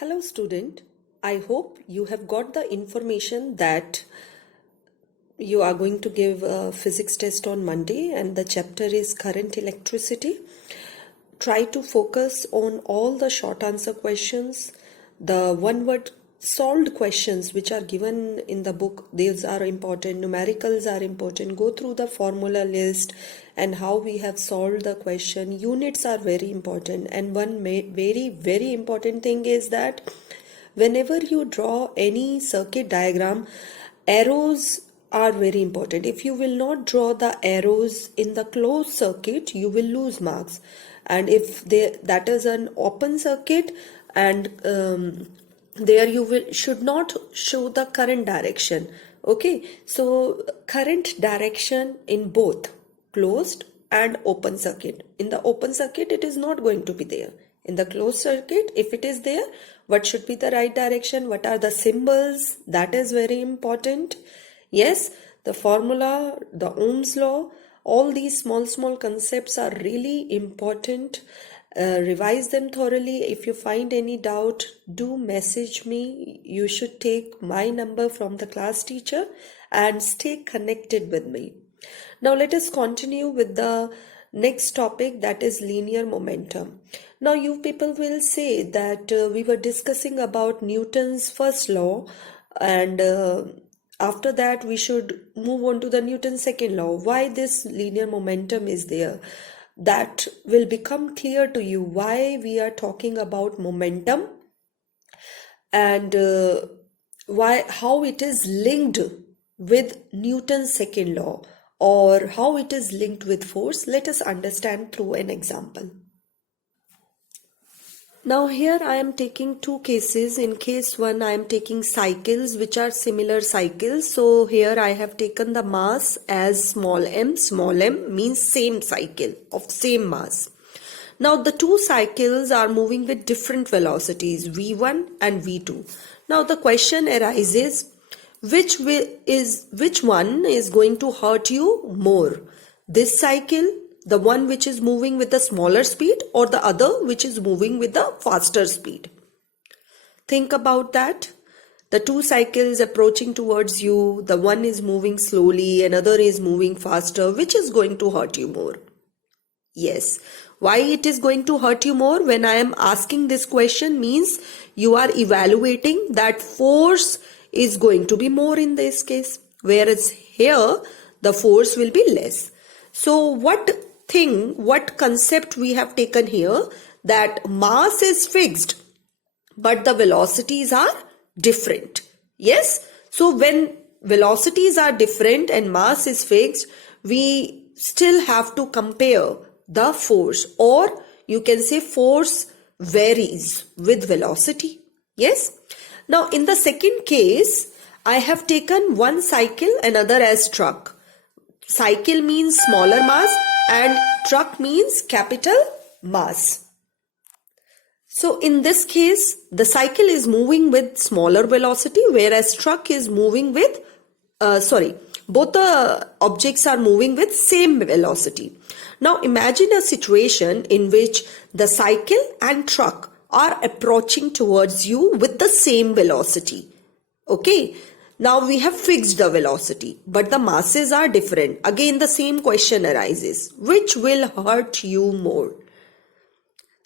Hello student, I hope you have got the information that you are going to give a physics test on Monday and the chapter is current electricity. Try to focus on all the short answer questions, the one word solved questions which are given in the book. These are important, numericals are important. Go through the formula list and how we have solved the question. Units are very important, and one very important thing is that whenever you draw any circuit diagram, arrows are very important. If you will not draw the arrows in the closed circuit, you will lose marks. And if that is an open circuit, and there you should not show the current direction. Okay, so current direction in both closed and open circuit. In the open circuit, it is not going to be there. In the closed circuit, if it is there, what should be the right direction? What are the symbols? That is very important. Yes, the formula, the Ohm's law, all these small concepts are really important. Revise them thoroughly. If you find any doubt, do message me. You should take my number from the class teacher and stay connected with me. Now let us continue with the next topic, that is linear momentum. Now you people will say that we were discussing about Newton's first law, and after that we should move on to the Newton's second law. Why this linear momentum is there? That will become clear to you why we are talking about momentum and how it is linked with Newton's second law, or how it is linked with force. Let us understand through an example. Now here I am taking two cases. In case one, I am taking cycles which are similar cycles. So here I have taken the mass as small m. Small m means same cycle of same mass. Now the two cycles are moving with different velocities, v1 and v2. Now the question arises, which one is going to hurt you more? This cycle, the one which is moving with a smaller speed, or the other which is moving with a faster speed? Think about that. The two cycles approaching towards you, the one is moving slowly, another is moving faster. Which is going to hurt you more? Yes. Why it is going to hurt you more? When I am asking this question, means you are evaluating that force is going to be more in this case, whereas here the force will be less. So what concept we have taken here, that mass is fixed but the velocities are different. Yes, so when velocities are different and mass is fixed, we still have to compare the force, or you can say force varies with velocity. Yes. Now in the second case, I have taken one cycle, another as truck. Cycle means smaller mass and truck means capital mass. So in this case, the cycle is moving with smaller velocity, whereas truck is moving with, both the objects are moving with same velocity. Now imagine a situation in which the cycle and truck are approaching towards you with the same velocity. Okay. Now we have fixed the velocity, but the masses are different. Again, the same question arises. Which will hurt you more?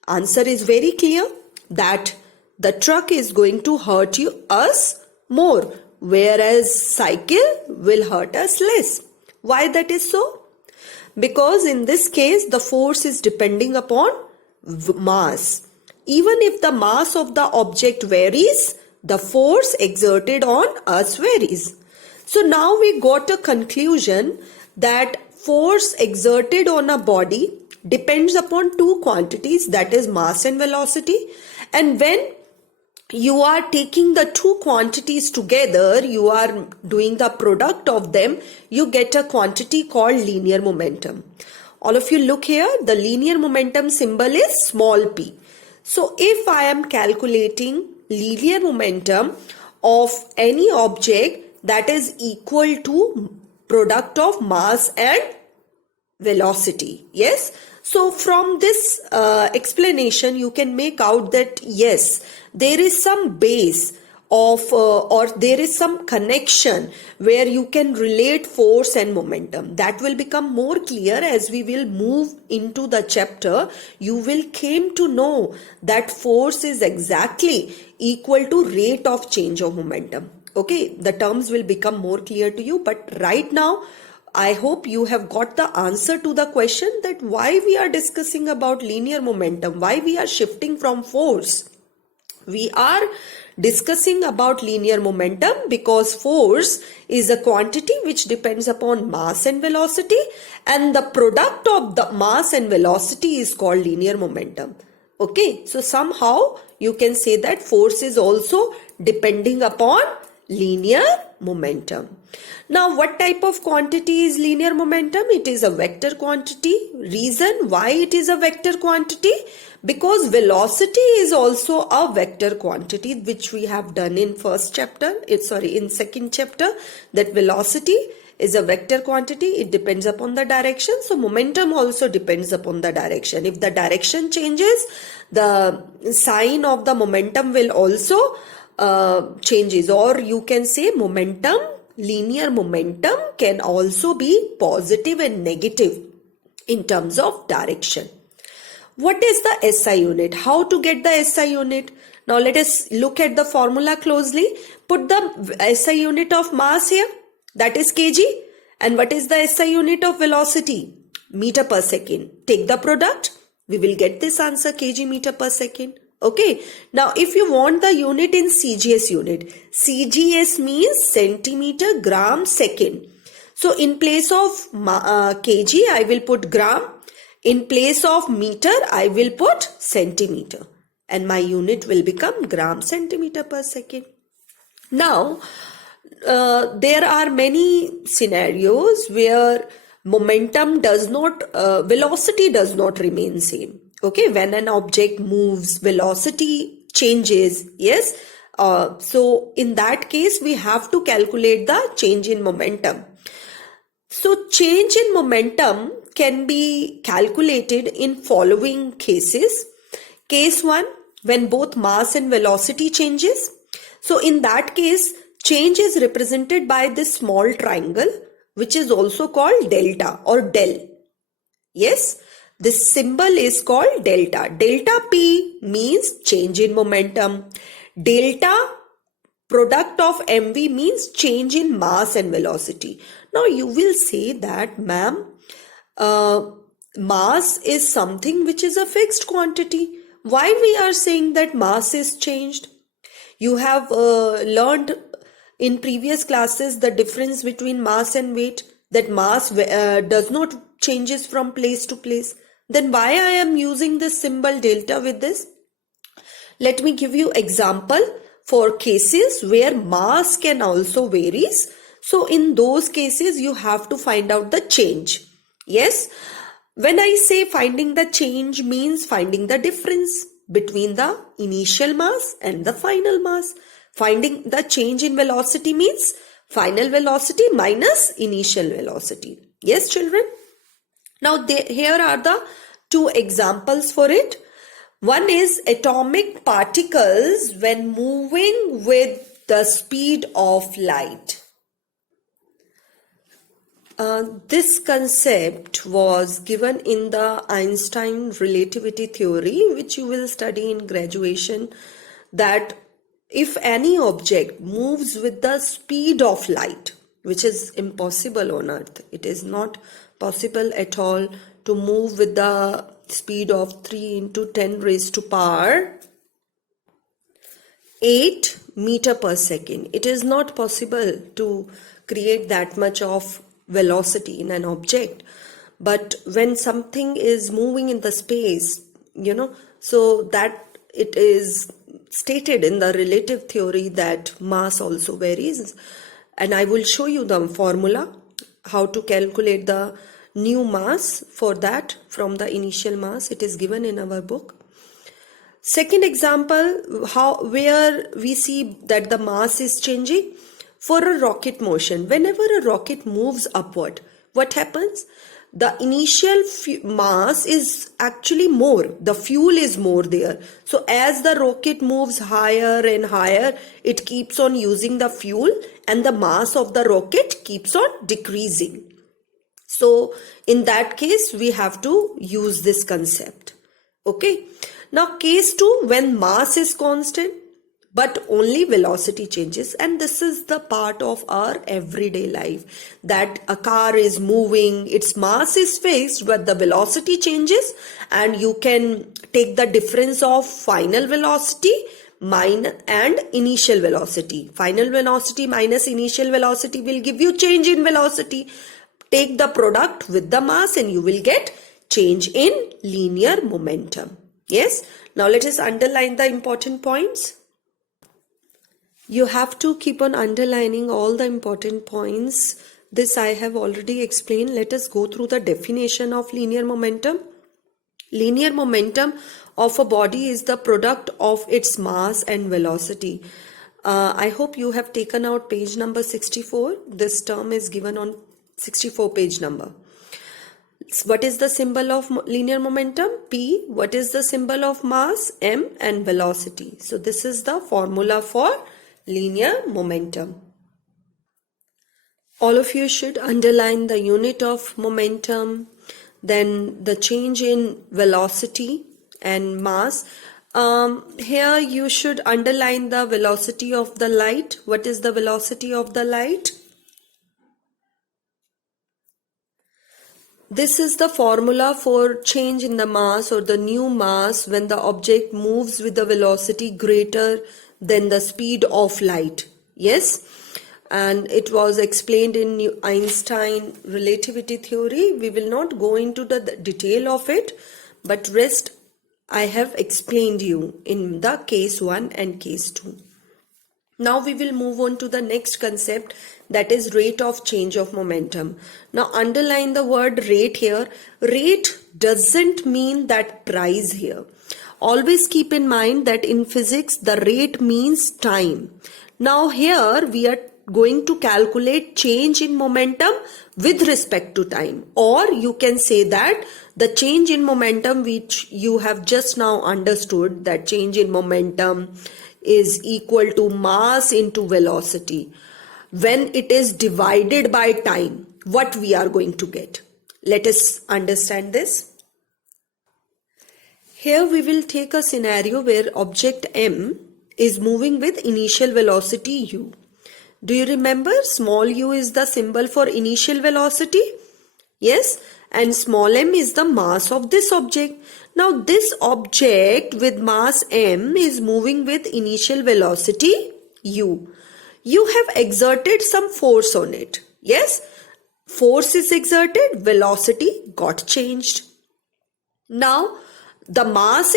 Answer is very clear, that the truck is going to hurt us more, whereas cycle will hurt us less. Why that is so? Because in this case, the force is depending upon mass. Even if the mass of the object varies, the force exerted on us varies. So now we got a conclusion that force exerted on a body depends upon two quantities, that is mass and velocity. And when you are taking the two quantities together, you are doing the product of them, you get a quantity called linear momentum. All of you look here, the linear momentum symbol is small p. So if I am calculating linear momentum of any object, that is equal to product of mass and velocity. Yes. So from this explanation, you can make out that yes, there is some base of or there is some connection where you can relate force and momentum. That will become more clear as we will move into the chapter. You will came to know that force is exactly equal to rate of change of momentum. Okay, the terms will become more clear to you, but right now I hope you have got the answer to the question that why we are discussing about linear momentum, why we are shifting from force. We are discussing about linear momentum because force is a quantity which depends upon mass and velocity, and the product of the mass and velocity is called linear momentum. Okay, so somehow you can say that force is also depending upon linear momentum. Now, what type of quantity is linear momentum? It is a vector quantity. Reason why it is a vector quantity? Because velocity is also a vector quantity, which we have done in in second chapter, that velocity is a vector quantity. It depends upon the direction. So momentum also depends upon the direction. If the direction changes, the sign of the momentum will also changes, or you can say momentum, linear momentum can also be positive and negative in terms of direction. What is the SI unit? How to get the SI unit? Now let us look at the formula closely. Put the SI unit of mass here, that is kg. And what is the SI unit of velocity? Meter per second. Take the product. We will get this answer, kg meter per second. Okay. Now if you want the unit in CGS unit, CGS means centimeter gram second. So in place of kg, I will put gram. In place of meter, I will put centimeter. And my unit will become gram centimeter per second. Now, there are many scenarios where momentum does not, velocity does not remain same. Okay, when an object moves, velocity changes. Yes. So in that case, we have to calculate the change in momentum. So change in momentum can be calculated in following cases. Case 1, when both mass and velocity changes. So in that case, change is represented by this small triangle, which is also called delta or del. Yes, this symbol is called delta. Delta P means change in momentum. Delta product of mv means change in mass and velocity. Now you will say that, ma'am, mass is something which is a fixed quantity. Why we are saying that mass is changed? You have learned in previous classes the difference between mass and weight, that mass does not changes from place to place. Then why I am using this symbol delta with this? Let me give you example for cases where mass can also varies. So in those cases, you have to find out the change. Yes. When I say finding the change means finding the difference between the initial mass and the final mass. Finding the change in velocity means final velocity minus initial velocity. Yes, children. Now here are the two examples for it. One is atomic particles when moving with the speed of light. This concept was given in the Einstein relativity theory, which you will study in graduation, that if any object moves with the speed of light, which is impossible on Earth, it is not possible at all to move with the speed of 3 into 10 raised to power 8 meter per second. It is not possible to create that much of velocity in an object. But when something is moving in the space, so that it is stated in the relative theory that mass also varies. And I will show you the formula, how to calculate the new mass for that from the initial mass. It is given in our book. Second example, where we see that the mass is changing. For a rocket motion, whenever a rocket moves upward, what happens? the initial mass is actually more. The fuel is more there. So as the rocket moves higher and higher, it keeps on using the fuel and the mass of the rocket keeps on decreasing. So in that case, we have to use this concept. Okay. Now case 2, when mass is constant, but only velocity changes, and this is the part of our everyday life, that a car is moving, its mass is fixed, but the velocity changes, and you can take the difference of final velocity and initial velocity. Final velocity minus initial velocity will give you change in velocity. Take the product with the mass and you will get change in linear momentum. Yes. Now let us underline the important points. You have to keep on underlining all the important points. This I have already explained. Let us go through the definition of linear momentum. Linear momentum of a body is the product of its mass and velocity. I hope you have taken out page number 64. This term is given on 64 page number. What is the symbol of linear momentum? P. What is the symbol of mass? M, and velocity. So this is the formula for linear momentum. All of you should underline the unit of momentum, then the change in velocity and mass. Here you should underline the velocity of the light. What is the velocity of the light? This is the formula for change in the mass or the new mass when the object moves with a velocity greater than the speed of light. Yes, and it was explained in Einstein relativity theory. We will not go into the detail of it, but rest I have explained you in the case 1 and case 2. Now we will move on to the next concept, that is rate of change of momentum. Now underline the word rate here. Rate doesn't mean that price here. Always keep in mind that in physics the rate means time. Now here we are going to calculate change in momentum with respect to time, or you can say that the change in momentum which you have just now understood, that change in momentum is equal to mass into velocity. When it is divided by time, what we are going to get? Let us understand this. Here we will take a scenario where object M is moving with initial velocity u. Do you remember small u is the symbol for initial velocity? Yes, and small m is the mass of this object. Now this object with mass m is moving with initial velocity u. You have exerted some force on it. Yes, force is exerted, velocity got changed. Now the mass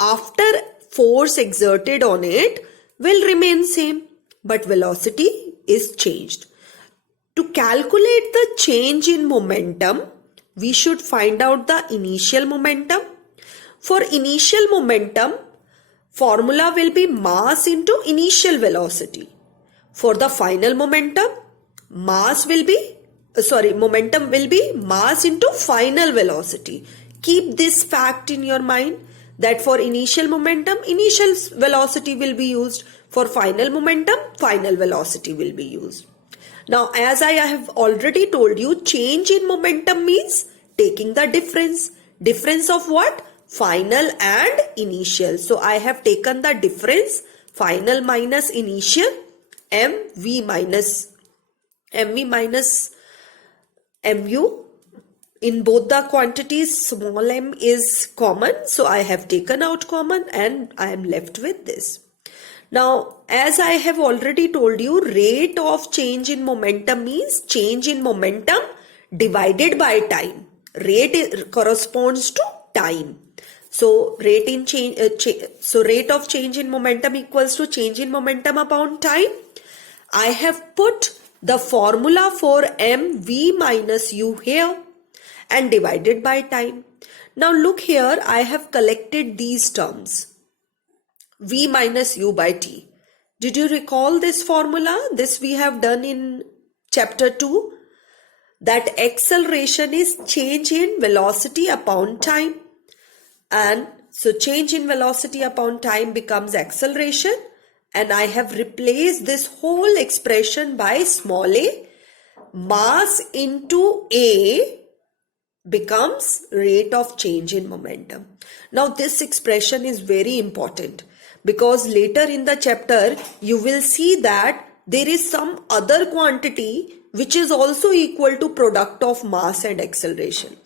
after force exerted on it will remain same, but velocity is changed. To calculate the change in momentum, we should find out the initial momentum. For initial momentum, formula will be mass into initial velocity. For the final momentum, momentum will be mass into final velocity. Keep this fact in your mind that for initial momentum, initial velocity will be used. For final momentum, final velocity will be used. Now, as I have already told you, change in momentum means taking the difference. Difference of what? Final and initial. So, I have taken the difference, final minus initial, mv minus mu. In both the quantities, small m is common. So, I have taken out common and I am left with this. Now, as I have already told you, rate of change in momentum means change in momentum divided by time. Rate corresponds to time. So, rate of change in momentum equals to change in momentum upon time. I have put the formula for mv minus u here and divided by time. Now, look here, I have collected these terms. V minus u by t. Did you recall this formula? This we have done in chapter 2. That acceleration is change in velocity upon time. And so change in velocity upon time becomes acceleration. And I have replaced this whole expression by small a. Mass into a becomes rate of change in momentum. Now this expression is very important because later in the chapter you will see that there is some other quantity which is also equal to product of mass and acceleration.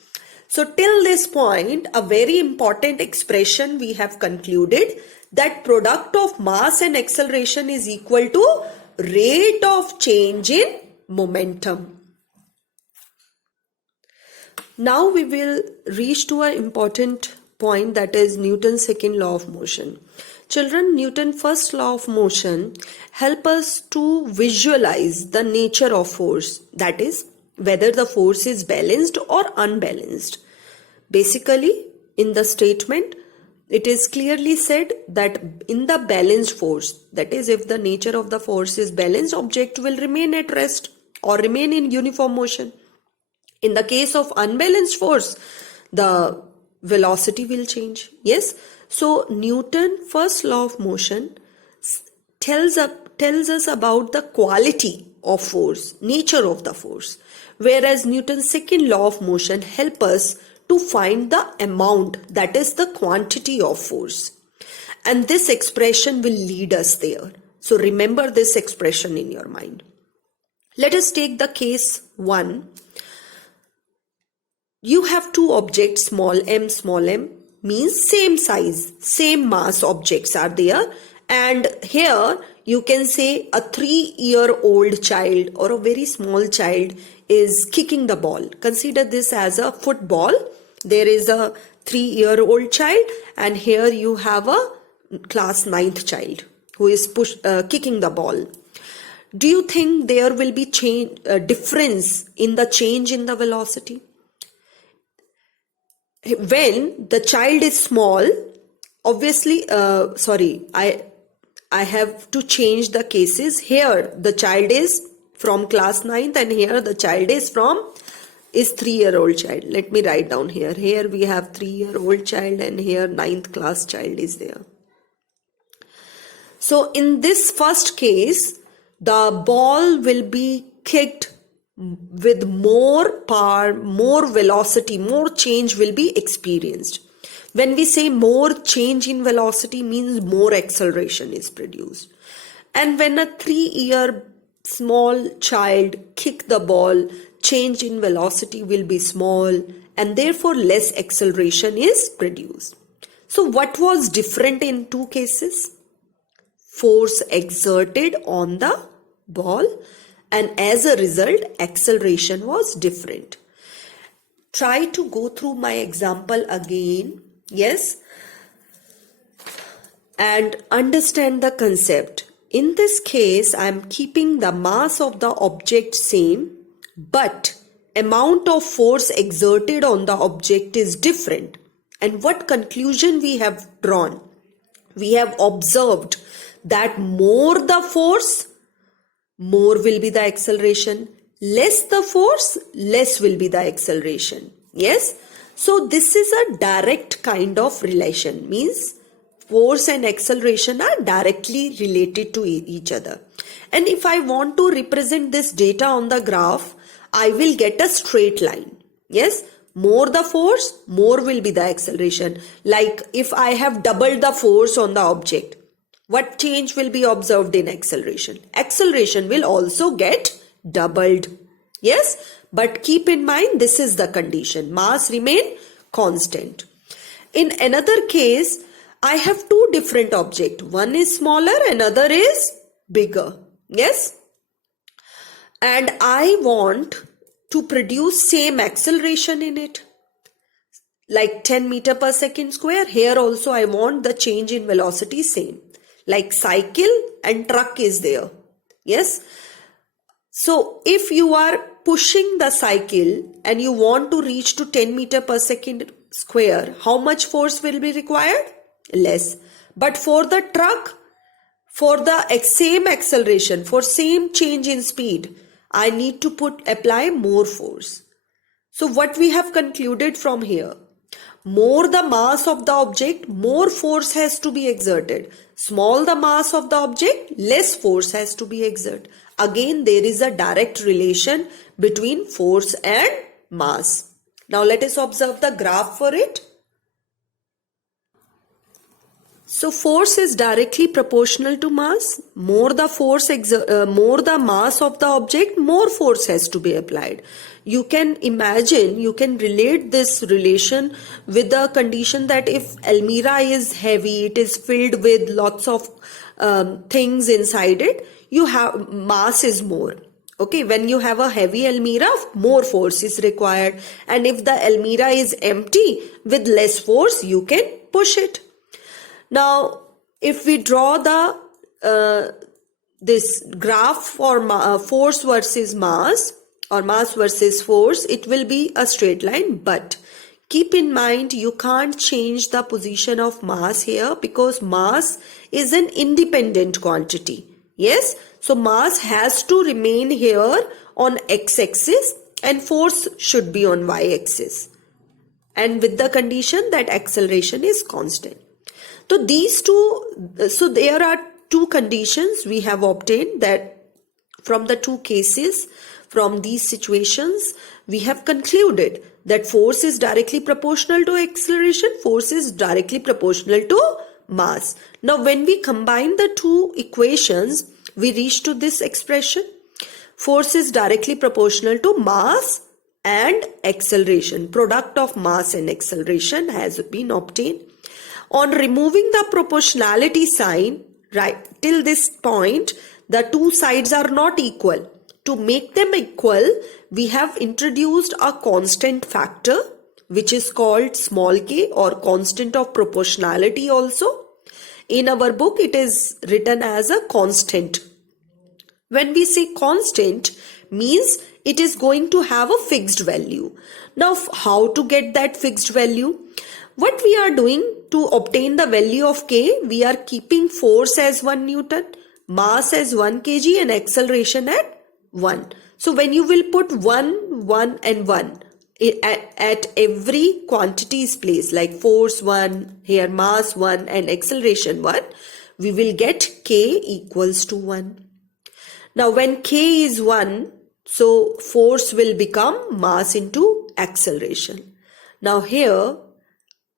So till this point, a very important expression we have concluded that product of mass and acceleration is equal to rate of change in momentum. Now we will reach to an important point, that is Newton's second law of motion. Children, Newton's first law of motion help us to visualize the nature of force, that is whether the force is balanced or unbalanced. Basically, in the statement, it is clearly said that in the balanced force, that is if the nature of the force is balanced, object will remain at rest or remain in uniform motion. In the case of unbalanced force, the velocity will change. Yes. So Newton's first law of motion tells us about the quality of force, nature of the force, whereas Newton's second law of motion help us to find the amount, that is the quantity of force. And this expression will lead us there. So remember this expression in your mind. Let us take the case 1. You have two objects, small m, means same size, same mass objects are there. And here you can say a 3-year-old child or a very small child is kicking the ball. Consider this as a football. There is a 3-year-old child and here you have a class 9th child who is kicking the ball. Do you think there will be difference in the change in the velocity? When the child is small, obviously, I have to change the cases. Here the child is from class 9th and here the child is 3-year-old child. Let me write down here. Here we have 3-year-old child and here 9th class child is there. So in this first case, the ball will be kicked with more power, more velocity, more change will be experienced. When we say more change in velocity means more acceleration is produced. And when a 3-year small child kick the ball, change in velocity will be small and therefore less acceleration is produced. So what was different in two cases? Force exerted on the ball, and as a result, acceleration was different. Try to go through my example again, yes, and understand the concept. In this case, I am keeping the mass of the object same, but amount of force exerted on the object is different. And what conclusion we have drawn? We have observed that more the force, more will be the acceleration. Less the force, less will be the acceleration. Yes. So this is a direct kind of relation. Means force and acceleration are directly related to each other. And if I want to represent this data on the graph, I will get a straight line. Yes. More the force, more will be the acceleration. Like if I have doubled the force on the object, what change will be observed in acceleration? Acceleration will also get doubled. Yes, but keep in mind this is the condition. Mass remain constant. In another case, I have two different objects. One is smaller, another is bigger. Yes. And I want to produce same acceleration in it. Like 10 meter per second square. Here also I want the change in velocity same. Like cycle and truck is there. Yes. So if you are pushing the cycle and you want to reach to 10 meter per second square, how much force will be required? Less. But for the truck, for the same acceleration, for same change in speed, I need to apply more force. So what we have concluded from here, more the mass of the object, more force has to be exerted. Small the mass of the object, less force has to be exerted. Again, there is a direct relation between force and mass. Now let us observe the graph for it. So force is directly proportional to mass. More the mass of the object, more force has to be applied. You can imagine, you can relate this relation with the condition that if Almirah is heavy, it is filled with lots of things inside it, you have mass is more. Okay, when you have a heavy Almirah, more force is required. And if the Almirah is empty, with less force, you can push it. Now, if we draw the this graph for force versus mass or mass versus force, it will be a straight line. But keep in mind, you can't change the position of mass here because mass is an independent quantity. Yes, so mass has to remain here on x-axis and force should be on y-axis. And with the condition that acceleration is constant. So there are two conditions we have obtained, that from the two cases, from these situations, we have concluded that force is directly proportional to acceleration, force is directly proportional to mass. Now, when we combine the two equations, we reach to this expression. Force is directly proportional to mass and acceleration. Product of mass and acceleration has been obtained. On removing the proportionality sign, right till this point, the two sides are not equal. To make them equal, we have introduced a constant factor, which is called small k, or constant of proportionality also. In our book, it is written as a constant. When we say constant, means it is going to have a fixed value. Now, how to get that fixed value? What we are doing to obtain the value of k, we are keeping force as 1 Newton, mass as 1 kg and acceleration at 1. So when you will put 1, 1 and 1 at every quantity's place, like force 1, here mass 1 and acceleration 1, we will get k equals to 1. Now when k is 1, so force will become mass into acceleration. Now here,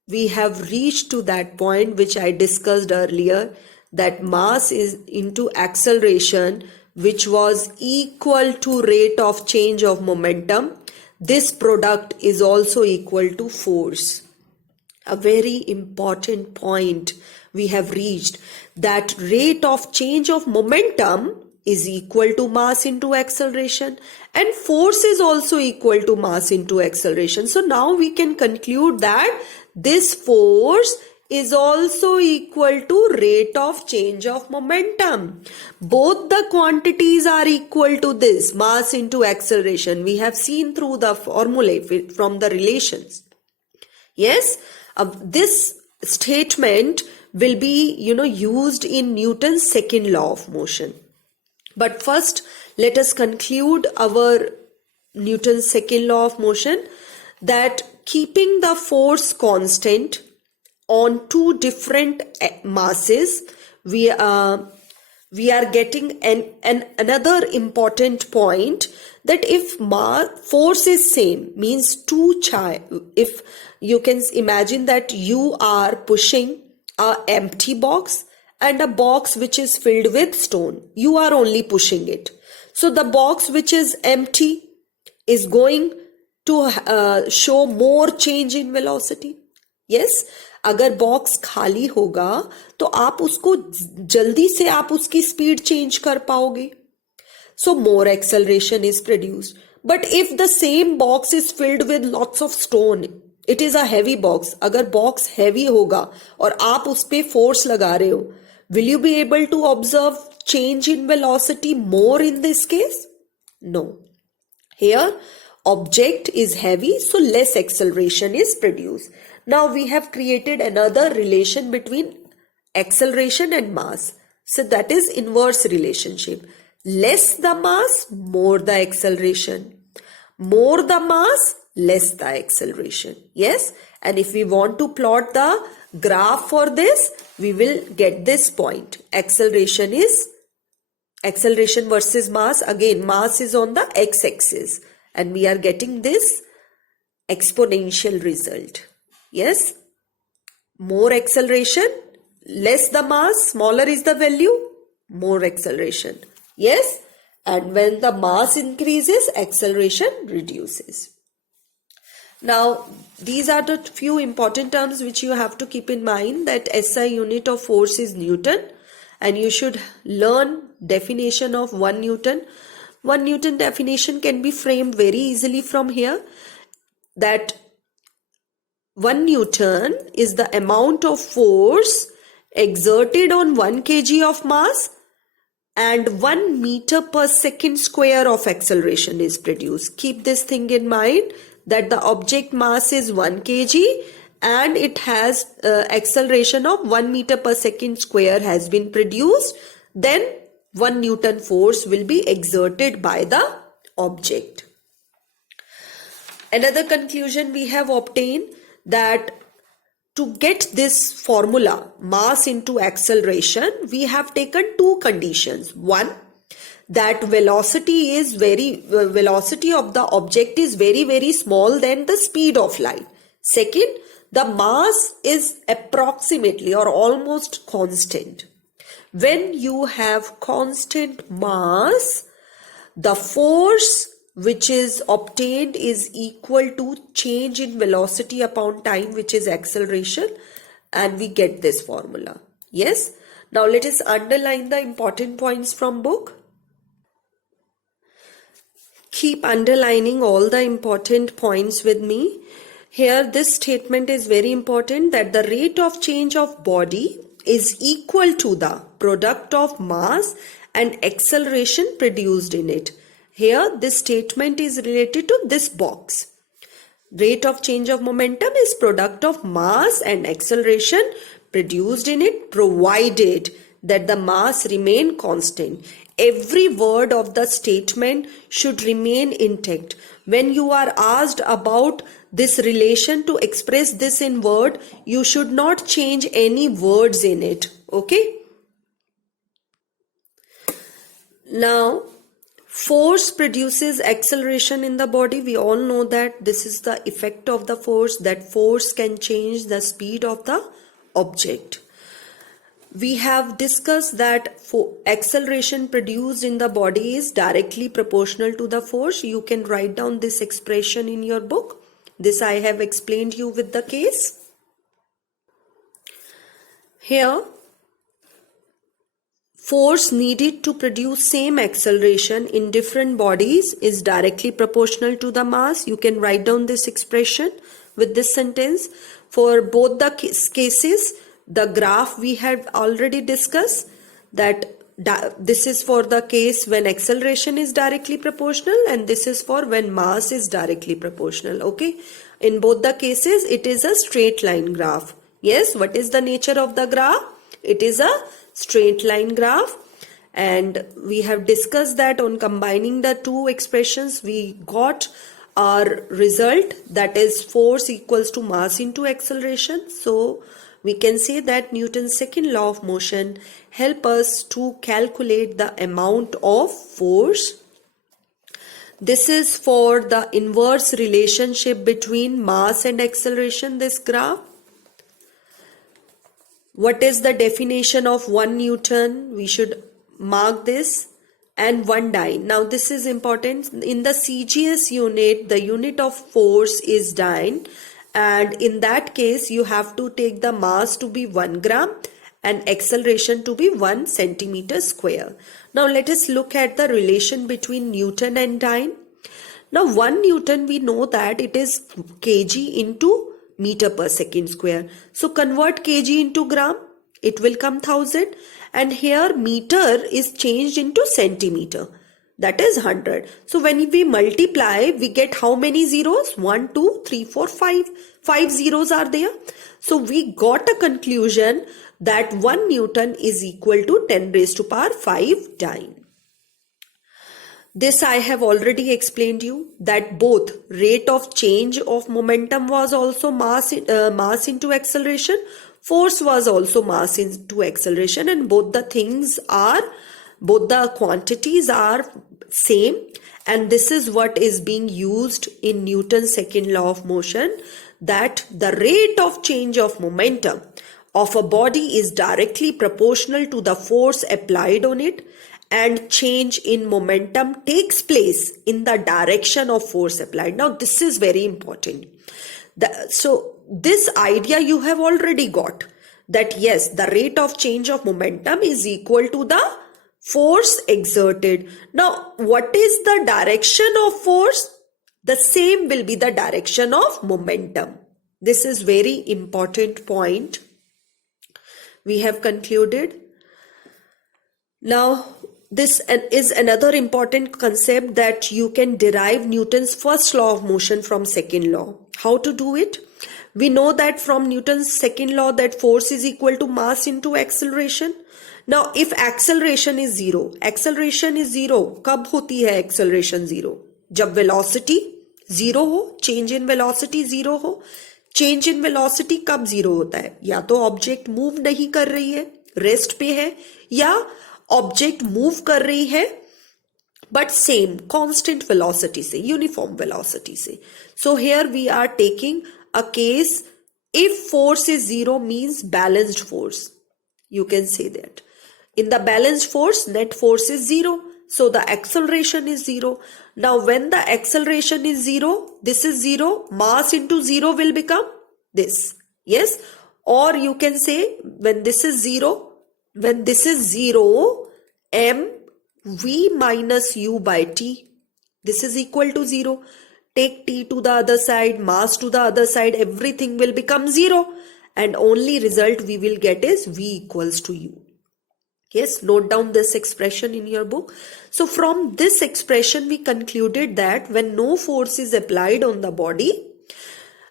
we have reached to that point which I discussed earlier, that mass is into acceleration, which was equal to rate of change of momentum. This product is also equal to force. A very important point we have reached, that rate of change of momentum is equal to mass into acceleration, and force is also equal to mass into acceleration. So now we can conclude that this force is also equal to rate of change of momentum. Both the quantities are equal to this, mass into acceleration. We have seen through the formulae from the relations. Yes, this statement will be, used in Newton's second law of motion. But first, let us conclude our Newton's second law of motion, that keeping the force constant on two different masses, we are getting another important point, that if force is same, means if you can imagine that you are pushing a empty box and a box which is filled with stone, you are only pushing it. So the box which is empty is going to show more change in velocity. Yes, अगर box खाली होगा तो आप उसको जल्दी से आप उसकी स्पीड चेंज कर पाओगे. So more acceleration is produced. But if the same box is filled with lots of stone, it is a heavy box. अगर box heavy होगा और आप उस पे force लगा रहे हो, will you be able to observe change in velocity more in this case? No. Here, object is heavy, so less acceleration is produced. Now we have created another relation between acceleration and mass. So that is inverse relationship. Less the mass, more the acceleration. More the mass, less the acceleration. Yes, and if we want to plot the graph for this, we will get this point. Acceleration versus mass. Again, mass is on the x-axis and we are getting this exponential result. Yes, more acceleration, less the mass, smaller is the value, more acceleration. Yes, and when the mass increases, acceleration reduces. Now, these are the few important terms which you have to keep in mind, that SI unit of force is Newton, and you should learn definition of 1 Newton. 1 Newton definition can be framed very easily from here, that 1 Newton is the amount of force exerted on 1 kg of mass and 1 meter per second square of acceleration is produced. Keep this thing in mind, that the object mass is 1 kg and it has acceleration of 1 meter per second square has been produced. Then 1 Newton force will be exerted by the object. Another conclusion we have obtained, that to get this formula mass into acceleration, we have taken two conditions. One, that velocity of the object is very small than the speed of light. Second, the mass is approximately or almost constant. When you have constant mass, the force which is obtained is equal to change in velocity upon time, which is acceleration, and we get this formula. Yes, now let us underline the important points from book. Keep underlining all the important points with me. Here this statement is very important, that the rate of change of body is equal to the product of mass and acceleration produced in it. Here this statement is related to this box. Rate of change of momentum is product of mass and acceleration produced in it, provided that the mass remain constant. Every word of the statement should remain intact. When you are asked about this relation to express this in word, you should not change any words in it. Okay? Now, force produces acceleration in the body. We all know that this is the effect of the force, that force can change the speed of the object. We have discussed that acceleration produced in the body is directly proportional to the force. You can write down this expression in your book. This I have explained you with the case. Here, force needed to produce same acceleration in different bodies is directly proportional to the mass. You can write down this expression with this sentence. For both the cases, the graph we had already discussed, that this is for the case when acceleration is directly proportional, and this is for when mass is directly proportional. Okay, in both the cases it is a straight line graph. Yes, what is the nature of the graph? It is a straight line graph, and we have discussed that on combining the two expressions we got our result, that is force equals to mass into acceleration. So we can say that Newton's second law of motion help us to calculate the amount of force. This is for the inverse relationship between mass and acceleration, this graph. What is the definition of 1 Newton? We should mark this. And 1 dyne. Now this is important. In the CGS unit, the unit of force is dyne. And in that case, you have to take the mass to be 1 gram and acceleration to be 1 centimeter square. Now let us look at the relation between Newton and dyne. Now 1 Newton, we know that it is kg into meter per second square. So convert kg into gram, it will come 1000, and here meter is changed into centimeter, that is 100. So when we multiply, we get how many zeros? 1, 2, 3, 4, 5. 5 zeros are there. So we got a conclusion that 1 Newton is equal to 10 raised to power 5 dyne. This I have already explained you that both rate of change of momentum was also mass into acceleration, force was also mass into acceleration, and both the quantities are same, and this is what is being used in Newton's second law of motion, that the rate of change of momentum of a body is directly proportional to the force applied on it, and change in momentum takes place in the direction of force applied. Now this is very important. So this idea you have already got, that yes, the rate of change of momentum is equal to the force exerted. Now what is the direction of force? The same will be the direction of momentum. This is very important point. We have concluded. Now this is another important concept, that you can derive Newton's first law of motion from second law. How to do it? We know that from Newton's second law that force is equal to mass into acceleration. Now if acceleration is zero कब होती है acceleration zero? जब velocity zero हो, change in velocity zero हो. Change in velocity कब zero होता है? या तो object move नहीं कर रही है, rest पे है, या object move कर रही है but same constant velocity से, uniform velocity से. So here we are taking a case if force is zero means balanced force. You can say that. In the balanced force, net force is zero. So the acceleration is zero. Now when the acceleration is zero, this is zero, mass into zero will become this. Yes. Or you can say when this is zero, m v minus u by t. This is equal to zero. Take t to the other side, mass to the other side, everything will become zero. And only result we will get is v equals to u. Yes, note down this expression in your book. So from this expression, we concluded that when no force is applied on the body,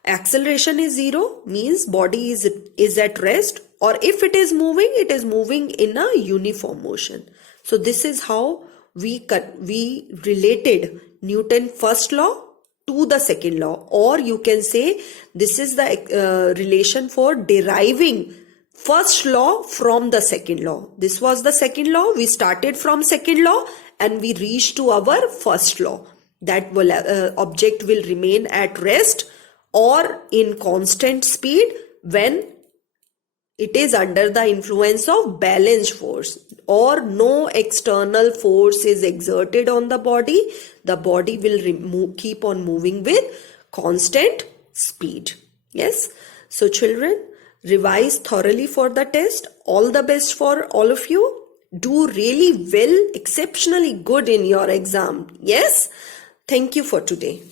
acceleration is zero, means body is at rest, or if it is moving in a uniform motion. So this is how we related Newton's first law to the second law, or you can say this is the relation for deriving first law from the second law. This was the second law. We started from second law and we reached to our first law, that object will remain at rest or in constant speed when it is under the influence of balanced force, or no external force is exerted on the body. The body will keep on moving with constant speed. Yes. So children, revise thoroughly for the test. All the best for all of you. Do really well, exceptionally good in your exam. Yes. Thank you for today.